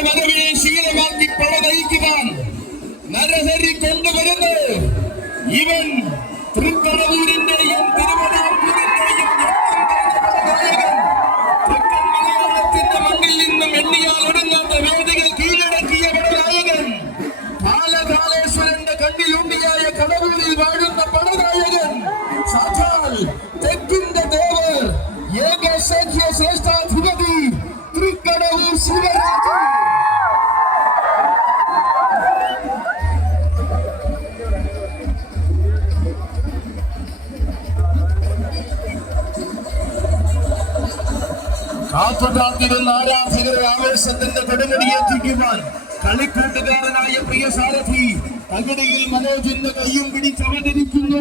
അവന്റെ വരവിനെ ശീലമാക്കി പട നയിക്കുവാൻ നരഹരി കൊണ്ടുവരുന്നു. ഇവൻ തൃക്കടവൂരിന്റെയും തിരുവനന്തപുരത്തിന്റെയും തെക്കൻ മലയാളത്തിന്റെ മണ്ണിൽ നിന്നും എണ്ണിയാൽ ഒടുങ്ങാത്ത വേദികൾ കീഴടക്കിയ പടനായകൻ, കാലകാലേശ്വരന്റെ കണ്ണിലുണ്ടിയായ കടവൂരിൽ വാഴുന്ന പടനായകൻ, സാക്ഷാൽ തെക്കിന്റെ ദേവർ, ഏകശാഖ്യ ശ്രേഷ്ഠാധിപതി തൃക്കടവൂർ ശിവരാജൻ. കാത്തുകാത്തിരുന്ന ആരാധകരെ ആവേശത്തിന്റെ കൊടുമുടിയെത്തിക്കുവാൻ കളിക്കൂട്ടുകാരനായ പ്രിയ സാരഥി തകിടിയിൽ മനോജിന്റെ കയ്യും പിടിച്ചവതരിക്കുന്നു.